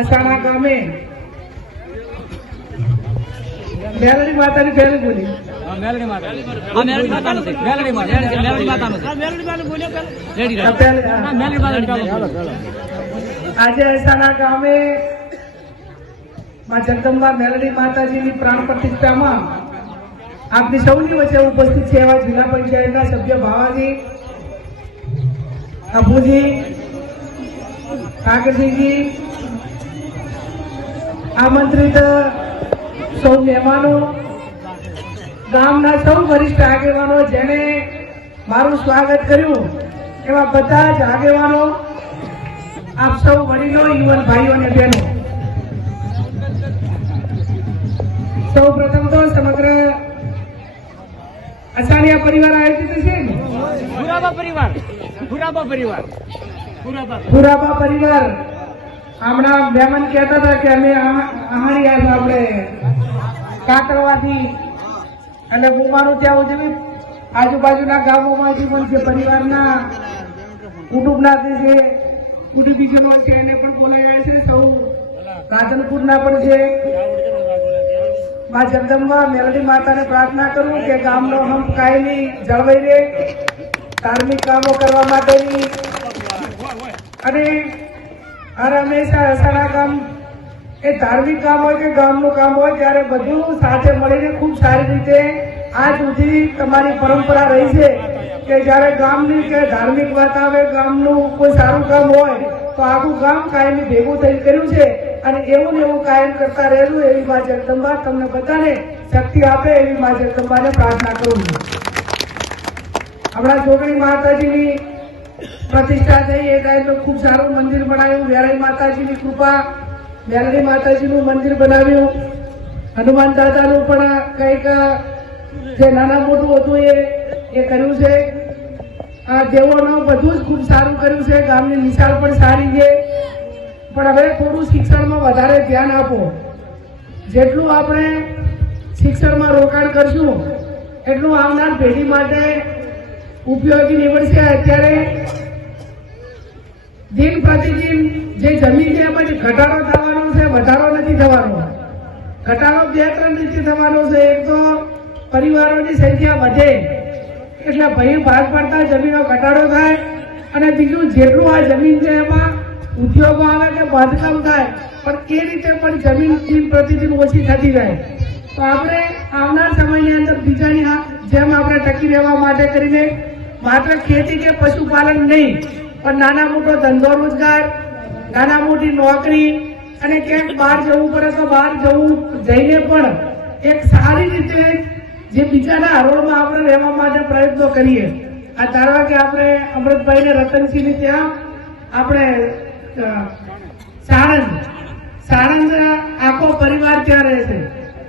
અસાણા ગામે મેલડી માતાની પહેલી બોલી આજે અસાણા ગામે માં જગદંબા મેલડી માતાજીની પ્રાણ પ્રતિષ્ઠામાં આપની સૌની વચ્ચે ઉપસ્થિત છે એવા જિલ્લા પંચાયતના સભ્ય ભાવાજી, અભુજી, કાકરસિંહજી, આમંત્રિત સૌ મહેમાનો, ગામના સૌ વરિષ્ઠ આગેવાનો, જેને મારું સ્વાગત કર્યું એવા બધા જ આગેવાનો, આપ સૌ વડીલો, યુવાન ભાઈઓ અને બહેનો, સૌ પ્રથમ તો સમગ્ર અસાણિયા પરિવાર આયોજિત છે ને, પુરાબા પરિવાર હમણાં મહેમાન કહેતા હતા કે અમે આહાણી આપણે કાકરવાથી અને બુમાનું ત્યાં ઉજવી આજુબાજુના ગામોમાંથી પણ જે પરિવારના કુટુંબના જે કુટુંબીજનો છે એને પણ બોલાવ્યા છે. સૌ રાધનપુરના પણ છે. માં જગદંબા મેલડી માતાને પ્રાર્થના કરું કે ગામનો હંપ કાયમી જળવાઈ રહે, ધાર્મિક કામો કરવા માટેની અને હર હંમેશા અસાણા ગામ એ ધાર્મિક કામ હોય કે ગામનું કામ હોય ત્યારે બધું સાથે મળીને ખૂબ સારી રીતે આજ સુધી તમારી પરંપરા રહી છે કે જ્યારે ગામની કે ધાર્મિક વાત આવે, ગામનું કોઈ સારું કામ હોય તો આખું ગામ કાયમી ભેગું થઈ કર્યું છે અને એવું ને એવું કાયમ કરતા રહેલું. એવી મા જગદંબા તમને બધાને શક્તિ આપે એવી મા જગદંબાને પ્રાર્થના કરું છું. હમણાં જોગણી માતાજીની પ્રતિષ્ઠા થઈ એ ટાઈમે ખૂબ સારું મંદિર બનાવ્યું. વેરાઈ માતાજીની કૃપા, મેલડી માતાજીનું મંદિર બનાવ્યું. હનુમાન દાદાનું પણ કંઈક જે નાના મોટું હતું એ કર્યું છે. આ દેવોનું બધું જ ખૂબ સારું કર્યું છે. ગામની નિશાળ પણ સારી છે. પણ હવે થોડું શિક્ષણમાં વધારે ધ્યાન આપો. જેટલું આપણે શિક્ષણમાં રોકાણ કરશું એટલું આવનાર પેઢી માટે ઉપયોગી નીવડશે. અત્યારે દિન પ્રતિદિન જે જમીન છે એમાં ઘટાડો થવાનો છે, વધારો નથી થવાનો. ઘટાડો 2-3 રીતે થવાનો છે. એક તો પરિવારોની સંખ્યા વધે એટલે ભાગ પડતા જમીનો ઘટાડો થાય અને બીજું જેટલું આ જમીન છે એમાં ઉદ્યોગો આવે કે બાંધકામ થાય પણ એ રીતે પણ જમીન દિન પ્રતિદિન ઓછી થતી જાય. તો આપણે આવનાર સમયની અંદર બીજાની જેમ આપણે ટકી રહેવા માટે કરીને માત્ર ખેતી કે પશુપાલન નહીં પણ નાના મોટો ધંધો રોજગાર, નાના મોટી નોકરી અને ક્યાંક બહાર જવું પડે તો બહાર જઈને પણ એક સારી રીતે જે બીજાના હરોળમાં આપણે રહેવા માટે પ્રયત્નો કરીએ. આ ધારવા કે આપણે અમૃતભાઈ ને રતનસિંહ ત્યાં આપણે સાણંદ આખો પરિવાર ત્યાં રહે છે.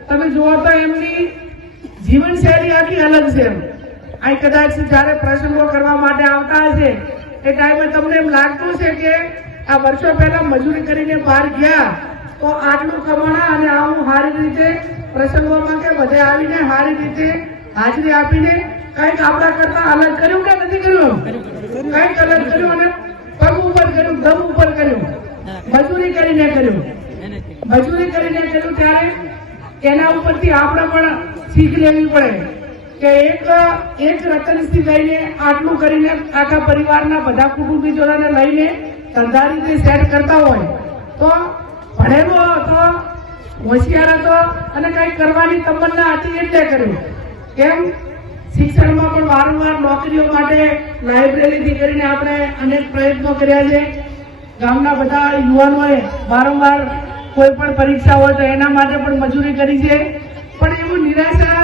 તમે જુઓ તો એમની જીવનશૈલી આખી અલગ છે. અહીં કદાચ જયારે પ્રસંગો કરવા માટે આવતા હશે એ ટાઈમે તમને એમ લાગતું છે કે આ વર્ષો પહેલા મજૂરી કરીને બહાર ગયા તો આટલું કમાણા અને આવું સારી રીતે પ્રસંગોમાં કે બધે આવીને સારી રીતે હાજરી આપીને કંઈક આપણા કરતા અલગ કર્યું કે નથી કર્યું? કંઈક અલગ કર્યું અને પગ ઉપર કર્યું, દમ ઉપર કર્યું, મજૂરી કરીને કર્યું. ત્યારે એના ઉપરથી આપણે પણ શીખ લેવી પડે કે એક રતનસિંહ લઈને આટલું કરીને આખા પરિવારના બધા કુટુંબીજોને લઈને ધંધા રીતે સેટ કરતા હોય તો ભણેલો હતો, હોશિયાર હતો અને કંઈક કરવાની તમન્ના હતી એટલે કર્યું. એમ શિક્ષણમાં પણ વારંવાર નોકરીઓ માટે લાઇબ્રેરીથી કરીને આપણે અનેક પ્રયત્નો કર્યા છે. ગામના બધા યુવાનોએ વારંવાર કોઈ પણ પરીક્ષા હોય તો એના માટે પણ મજૂરી કરી છે. પણ એવું નિરાશા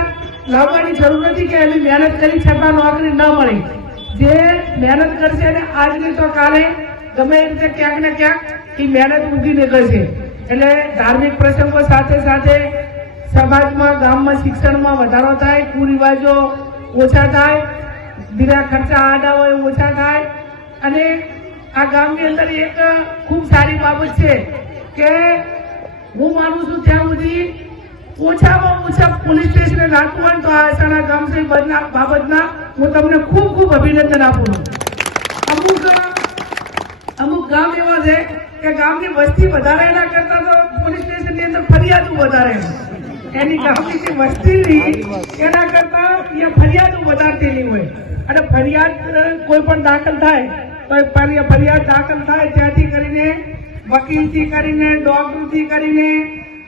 લાવવાની જરૂર નથી કે એની મહેનત કરી છતાં નોકરી ન મળી. જે મહેનત કરશે અને આજની તો કાલે ગમે એ રીતે ક્યાંક ને ક્યાંક એ મહેનત ઊંધી નીકળશે. એટલે ધાર્મિક પ્રસંગો સાથે સાથે સમાજમાં, ગામમાં શિક્ષણમાં વધારો થાય, કુરિવાજો ઓછા થાય, બીજા ખર્ચા આડા હોય ઓછા થાય. અને આ ગામની અંદર એક ખૂબ સારી બાબત છે કે હું માનું છું ત્યાં સુધી ઓછામાં ઓછા પોલીસ સ્ટેશને લાગતું હોય તો આ અસાણા ગામ છે બાબતના હું તમને ખૂબ ખૂબ અભિનંદન આપું છું. અમુક ગામ એવા છે કે ગામની વસ્તી વધારે એના કરતા તો પોલીસ સ્ટેશનની અંદર ફરિયાદો વધારે એની ગામની જે વસ્તી એના કરતા અહીંયા ફરિયાદો વધારતી હોય અને ફરિયાદ કોઈ પણ દાખલ થાય તો ફરિયાદ દાખલ થાય ત્યાંથી કરીને વકીલથી કરીને ડોક્ટરથી કરીને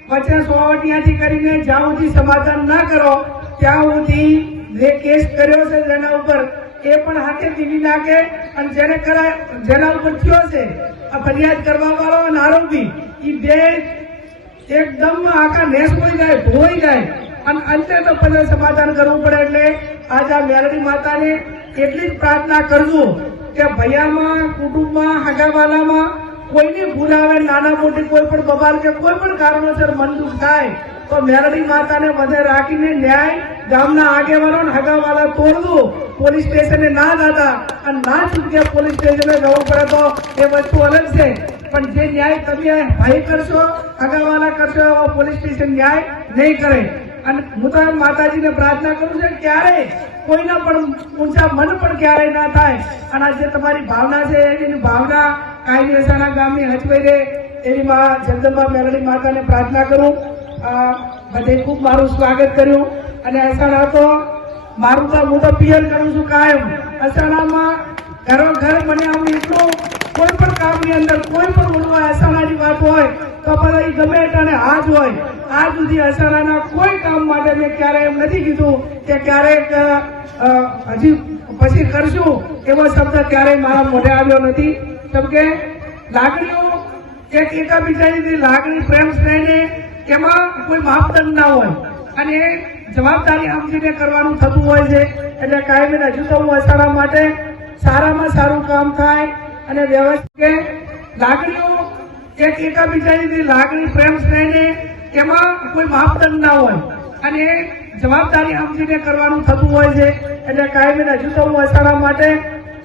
વચ્ચે સોવટિયાથી કરીને જ્યાં સુધી સમાધાન ના કરો ત્યાં સુધી જે કેસ કર્યો છે જેના ઉપર એ પણ હાથે દીવી નાખે અને જેના ઉપર થયો છે આ ફરિયાદ કરવા વાળો અને આરોપી એ બે એકદમ આખા નેસ હોઈ જાય ધોઈ જાય અને અંતે તો પછી સમાધાન કરવું પડે એટલે આજ આ મેલડી માતાને એટલી જ પ્રાર્થના કરજો કે ભૈયામાં કુટુંબમાં હગાવાલામાં કોઈની ભૂલ આવે નાના મોટી કોઈ પણ બબાલ કે કોઈ પણ કારણોસર મન દુઃખ થાય તો મેલડી માતાને વધે રાખીને ન્યાય ગામના આગેવાનો હગાવાલા તોડવું પોલીસ સ્ટેશને ના દાદા અને ના છૂટકે પોલીસ સ્ટેશને જવું પડે તો એ વસ્તુ અલગ છે પણ જે ન્યાય તમે ભાઈ કરશો હગાવાલા કરશો એવો પોલીસ સ્ટેશન ન્યાય નહીં કરે અને હું તો માતાજીને પ્રાર્થના કરું છું ક્યારે કોઈના પણ ઊંચા મન પણ ક્યારેય ના થાય અને આ જે તમારી ભાવના છે એની ભાવના કાયમી અસાણા ગામની હચવાઈ રહે એવી માં જગદંબા મેલડી માતાને પ્રાર્થના કરું બધે ખૂબ મારું સ્વાગત કર્યું અને અસાણા તો મારું તો હું તો પિયર કરું છું કાયમ અસાણામાં ઘરો ઘર મને આમ એટલું કોઈ પણ કામની અંદર કોઈ પણ બોલવા અસાણાની વાત હોય તો બધા ગમે અને હાજ હોય આજ સુધી અસાણાના કોઈ કામ માટે મેં ક્યારેય એમ નથી કીધું કે ક્યારેક હજી પછી કરશું એવો શબ્દ ક્યારેય મારા મોઢે આવ્યો નથી કેમ કે લાગણીઓ એકાબીજાની લાગણી પ્રેમ સ્નેહને એમાં કોઈ માપદંડ ના હોય અને એ જવાબદારી સમજીને કરવાનું થતું હોય છે એટલે કાયમી હજુ તો હું અસાણા માટે સારામાં સારું કામ થાય અને વ્યવસ્થિત લાગણીઓ એકાબીજાની લાગણી પ્રેમ સ્નેહને એમાં કોઈ માપદંડ ના હોય અને એ જવાબદારી સમજીને કરવાનું થતું હોય છે એટલે કાયમી હજુ તો હું અસાણા માટે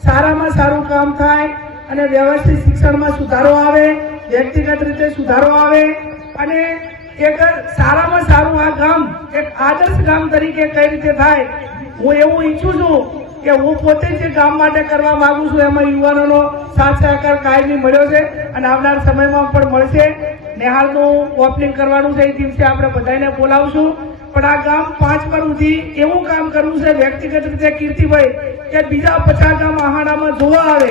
સારામાં સારું કામ થાય અને વ્યવસ્થિત શિક્ષણમાં સુધારો આવે વ્યક્તિગત રીતે સુધારો આવે અને એક સારામાં સારું આ ગામ એક આદર્શ ગામ તરીકે કઈ રીતે થાય હું એવું ઈચ્છું છું કે હું પોતે જે ગામ માટે કરવા માંગુ છું એમાં યુવાનોનો સાથ સહકાર કાયમી મળ્યો છે અને આવનાર સમયમાં પણ મળશે નેહાળનું ઓપનિંગ કરવાનું છે એ દિવસે આપણે બધાને બોલાવશું પણ આ ગામ 5 પર સુધી એવું કામ કરવું છે વ્યક્તિગત રીતે કીર્તિભાઈ કે બીજા 50 ગામ આહાણામાં જોવા આવે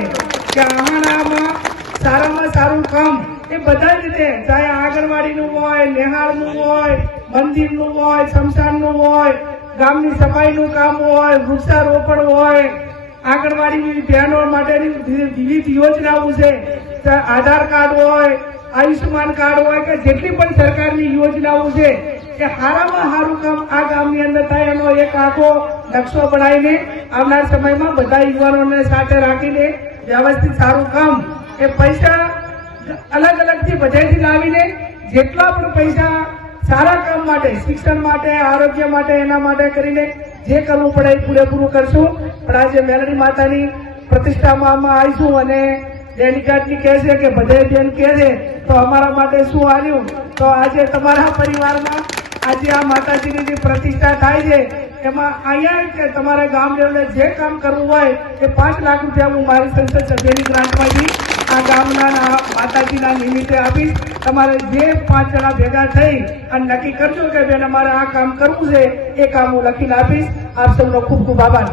કે આહાણામાં સારામાં સારું કામ એ બધા રીતે ચાહે આંગણવાડીનું હોય નેહાળનું હોય મંદિરનું હોય સ્મશાનનું હોય ગામની સફાઈનું કામ હોય વૃક્ષારોપણ હોય આંગણવાડી બહેનો માટેની વિવિધ યોજનાઓ છે આધાર કાર્ડ હોય આયુષ્યમાન કાર્ડ હોય કે જેટલી પણ સરકારની યોજનાઓ છે કે સારામાં સારું કામ આ ગામની અંદર થાય એનો એક આખો નકશો બનાવીને આવનાર સમયમાં બધા યુવાનોને સાથે રાખીને વ્યવસ્થિત સારું કામ એ પૈસા અલગ અલગથી બધેથી લાવીને જેટલા પણ પૈસા સારા કામ માટે શિક્ષણ માટે આરોગ્ય માટે એના માટે કરીને જે કરવું પડે એ પૂરેપૂરું કરશું પણ આજે મેલડી માતાની પ્રતિષ્ઠામાં આવીશું અને ડેલિકેટની કહે છે કે બધે બેન કહે છે તો અમારા માટે શું આવ્યું તો આજે તમારા પરિવારમાં આજે આ માતાજીની જે પ્રતિષ્ઠા થાય છે એમાં અહીંયા કે તમારે ગામ લેવલે જે કામ કરવું હોય એ 5 લાખ રૂપિયા હું મારી સંસદ સભ્યની ગ્રાન્ટમાંથી આ ગામના માતાજીના નિમિત્તે આપીશ તમારે જે 5 જણા ભેગા થઈ અને નક્કી કરજો કે બેન અમારે આ કામ કરવું છે એ કામ હું લખીને આપીશ આપ સૌનો ખૂબ ખૂબ આભાર